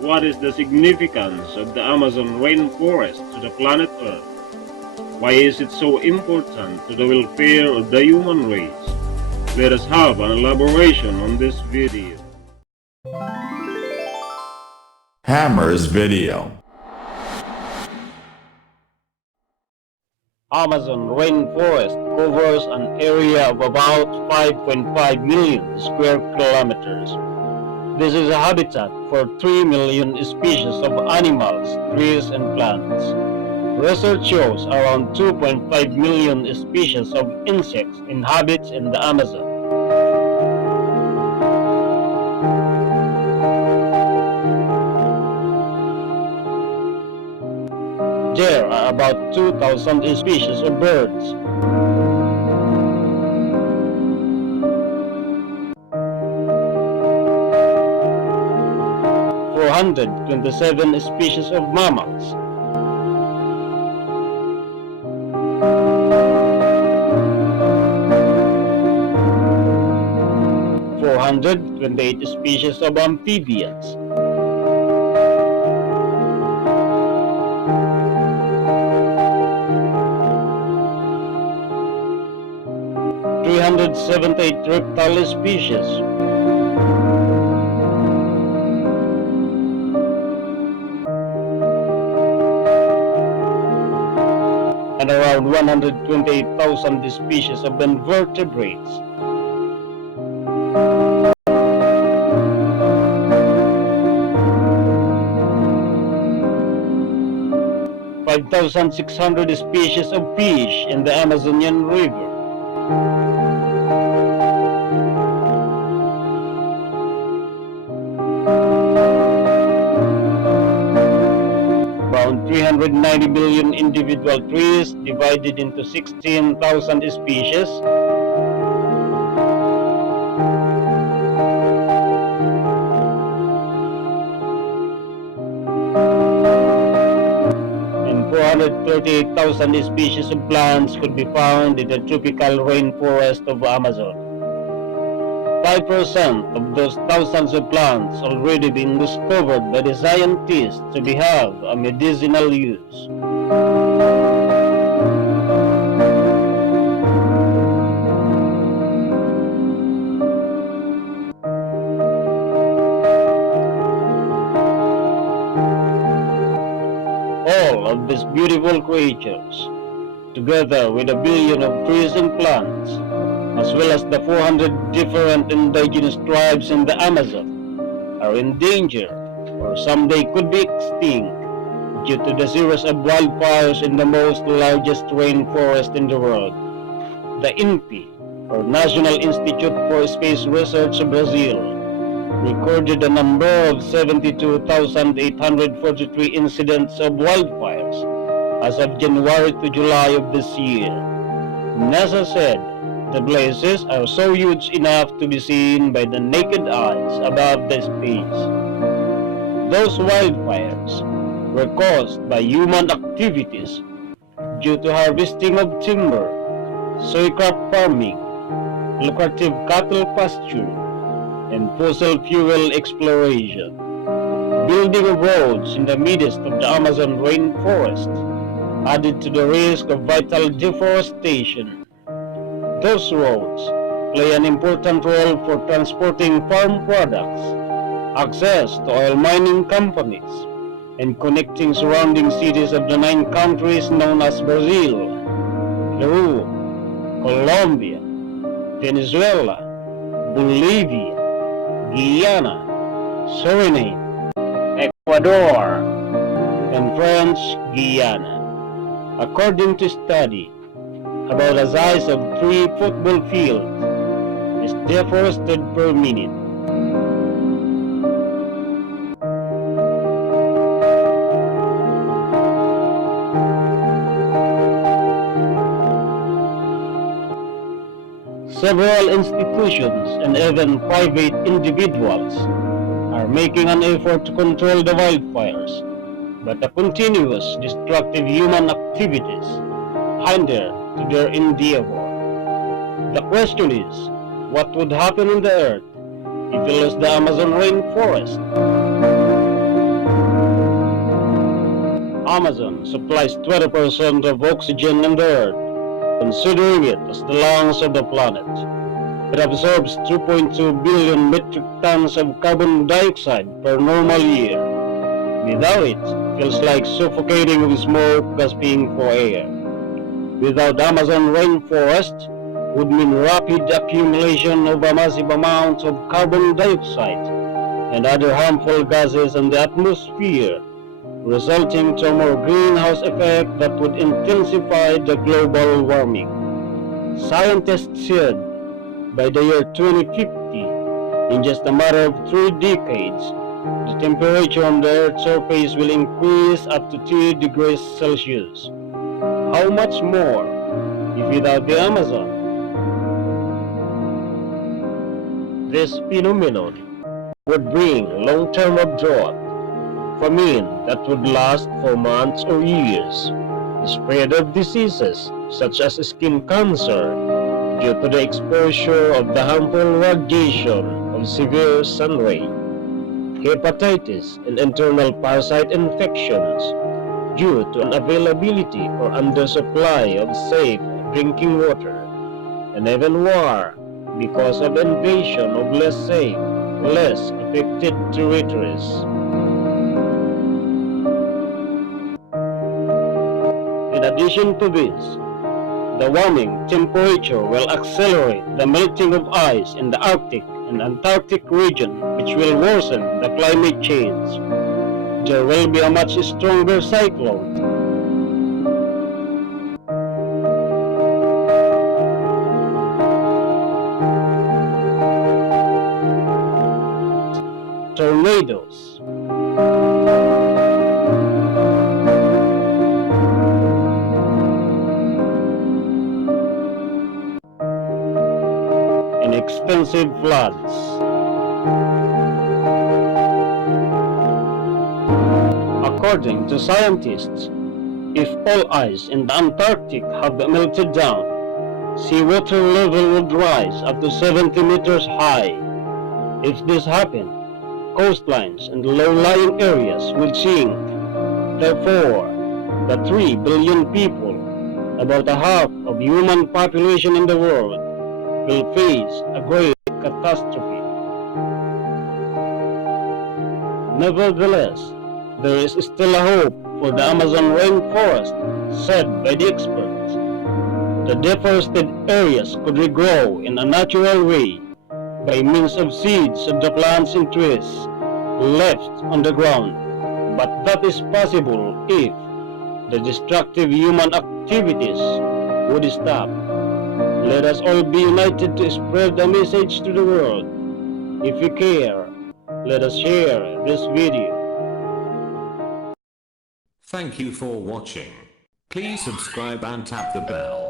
What is the significance of the Amazon rainforest to the planet Earth? Why is it so important to the welfare of the human race? Let us have an elaboration on this video. Hammer's video. Amazon rainforest covers an area of about 5.5 million square kilometers. This is a habitat for 3 million species of animals, trees, and plants. Research shows around 2.5 million species of insects inhabit in the Amazon. There are about 2,000 species of birds. 427 species of mammals. 428 species of amphibians. 378 reptile species. 128,000 species of invertebrates. Five 5,600 species of fish in the Amazonian River. Around 390 billion individual trees divided into 16,000 species. And 438,000 species of plants could be found in the tropical rainforest of Amazon. 5% of those thousands of plants already been discovered by the scientists to have a medicinal use. All of these beautiful creatures, together with a billion of trees and plants, as well as the 400 different indigenous tribes in the Amazon, are in danger or someday could be extinct due to the series of wildfires in the most largest rainforest in the world. The INPI, or National Institute for Space Research of Brazil, recorded a number of 72,843 incidents of wildfires as of January to July of this year. NASA said the blazes are so huge enough to be seen by the naked eyes above the space. Those wildfires were caused by human activities due to harvesting of timber, soy crop farming, lucrative cattle pasture, and fossil fuel exploration. Building of roads in the midst of the Amazon rainforest added to the risk of vital deforestation. Those roads play an important role for transporting farm products, access to oil mining companies, and connecting surrounding cities of the 9 countries known as Brazil, Peru, Colombia, Venezuela, Bolivia, Guyana, Suriname, Ecuador, and French Guiana. According to study, about the size of 3 football fields is deforested per minute. Several institutions and even private individuals are making an effort to control the wildfires, but the continuous destructive human activities hinder to their endeavor. The question is, what would happen in the earth if we lose the Amazon rainforest? Amazon supplies 20% of oxygen in the earth, considering it as the lungs of the planet. It absorbs 2.2 billion metric tons of carbon dioxide per normal year. Without it, feels like suffocating with smoke gasping for air. Without Amazon rainforest, would mean rapid accumulation of a massive amount of carbon dioxide and other harmful gases in the atmosphere, resulting to a more greenhouse effect that would intensify the global warming. Scientists said by the year 2050, in just a matter of 3 decades, the temperature on the Earth's surface will increase up to 2 degrees Celsius. How much more if without the Amazon? This phenomenon would bring long-term drought, famine that would last for months or years, the spread of diseases such as skin cancer due to the exposure of the harmful radiation of severe sun ray, hepatitis and internal parasite infections due to unavailability or undersupply of safe drinking water, and even war because of invasion of less safe, less affected territories. In addition to this, the warming temperature will accelerate the melting of ice in the Arctic and Antarctic region, which will worsen the climate change. There will be a much stronger cyclone, tornadoes, and extensive floods. According to scientists, if all ice in the Antarctic have melted down, seawater level would rise up to 70 meters high. If this happened, coastlines and low-lying areas would sink. Therefore, the 3 billion people, about a half of human population in the world, will face a great catastrophe. Nevertheless, there is still a hope for the Amazon rainforest, said by the experts. The deforested areas could regrow in a natural way by means of seeds of the plants and trees left on the ground, but that is possible if the destructive human activities would stop. Let us all be united to spread the message to the world. If you care, let us share this video. Thank you for watching. Please subscribe and tap the bell.